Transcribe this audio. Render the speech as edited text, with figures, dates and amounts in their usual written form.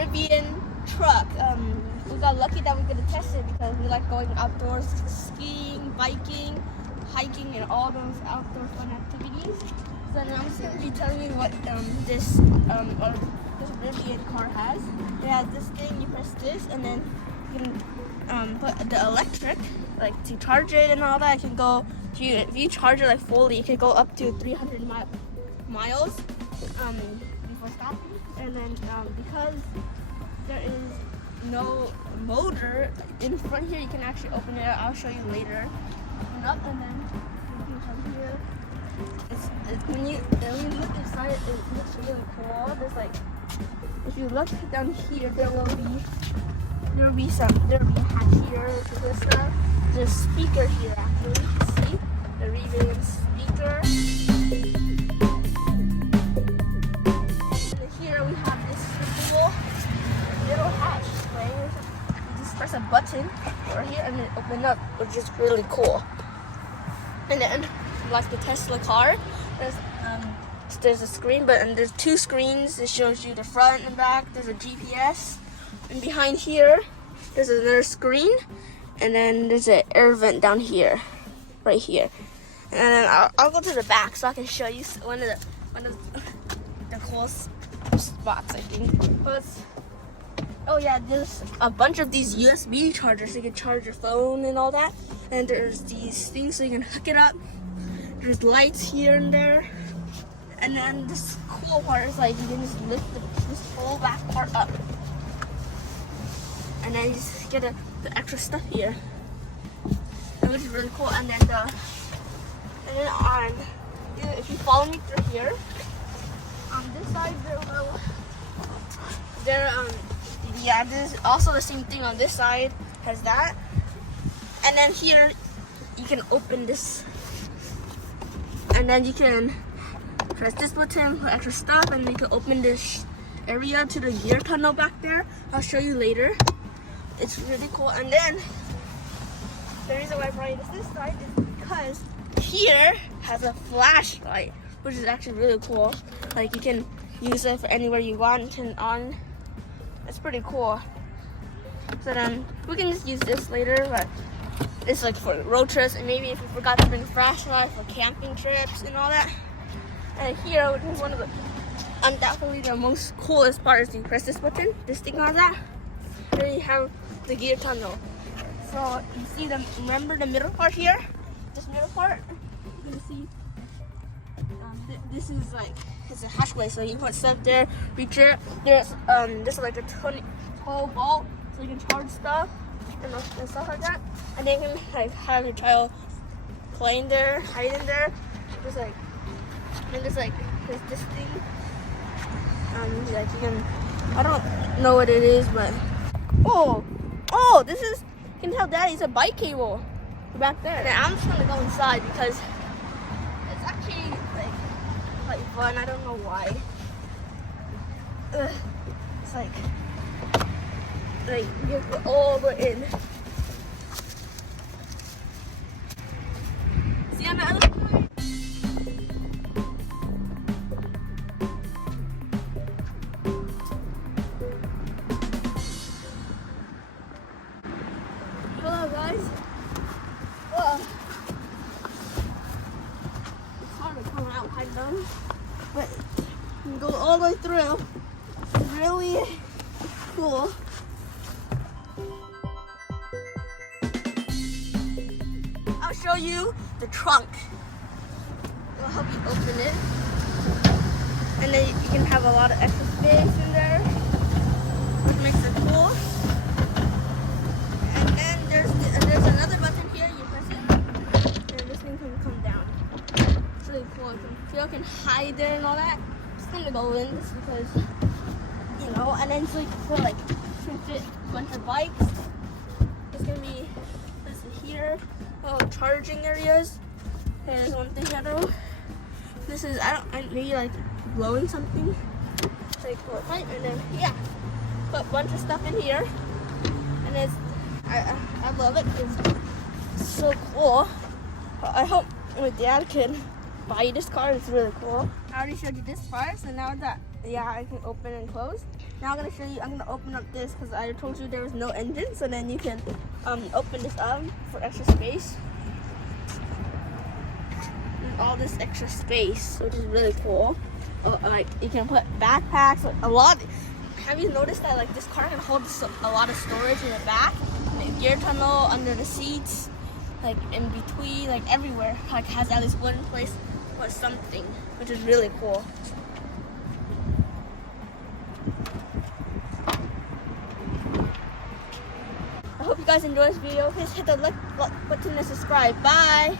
Rivian truck. We got lucky that we're gonna test it because we like going outdoors, skiing, biking, hiking, and all those outdoor fun activities. So now I'm just gonna be telling you what this Rivian car has. It has this thing. You press this, and then you can put the electric, like to charge it and all that. It can go. If you charge it like fully, it can go up to 300 miles before stopping. And then because there is no motor in front here, you can actually open it. I'll show you later. Open up, and then you can come here. When you look inside, it looks really cool. There's like, if you look down here, there will be a hatch here for this stuff. There's a speaker here actually. You can see the RIVIAN speaker. And here we have this cool little hatch. Right? You just press a button right here and it opens up, which is really cool. And then, like the Tesla car, there's a screen, and there's two screens. It shows you the front and back. There's a GPS, and behind here there's another screen, and then there's an air vent down here, right here. And then I'll go to the back so I can show you one of the cool spots, I think. Oh yeah, there's a bunch of these USB chargers so you can charge your phone and all that. And there's these things so you can hook it up. There's lights here and there. And then this cool part is like you can just lift this whole back part up. And then you just get the extra stuff here. Which is really cool. And then if you follow me through here, on this side this is also the same thing on this side, has that. And then here you can open this, and then you can press this button for extra stuff, and you can open this area to the gear tunnel back there. I'll show you later. It's really cool. And then the reason why I brought it this side is because here has a flashlight, which is actually really cool. Like you can use it for anywhere you want, turn it on. It's pretty cool. So then we can just use this later, but it's like for road trips, and maybe if you forgot to bring a flashlight for camping trips and all that. And here, which is one of the undoubtedly the most coolest part, is you press this button, this thing on that, then you have the gear tunnel. So you see remember the middle part here? This middle part, you can see this is like, it's a hatchway, so you can put stuff there, reach it. There's like a 12 volt, so you can charge stuff and stuff like that. And then you can like have your child playing there, hide in there. There's this thing. Like you can, I don't know what it is, but this is, you can tell Daddy's a bike cable back there. And I'm just gonna go inside because it's actually like quite fun. I don't know why. It's like you're all the way in. See on the other side? Hello guys. Whoa. It's hard to come out, I know, but you can go all the way through. It's really cool. I'll show you the trunk. It'll help you open it. And then you can have a lot of extra space in there, which makes it cool. And then there's another button here. You press it, and this thing can come down. It's really cool. You can hide there and all that. I'm just gonna go in just because, you know. And then so you can fit a bunch of bikes. It's gonna be here. Charging areas. There's one thing I don't. This is maybe like blowing something. Like right, and then put a bunch of stuff in here, and I love it. It's so cool. I hope my dad can buy this car. It's really cool. I already showed you this part, so now that I can open and close. Now I'm gonna show you. I'm gonna open up this because I told you there was no engine. So then you can open this up for extra space. And all this extra space, which is really cool. Like you can put backpacks. Like, a lot. Have you noticed that like this car can hold a lot of storage in the back, in the gear tunnel, under the seats, like in between, like everywhere. Like has at least one place for something, which is really cool. I hope you guys enjoyed this video. Please hit the like button and subscribe. Bye.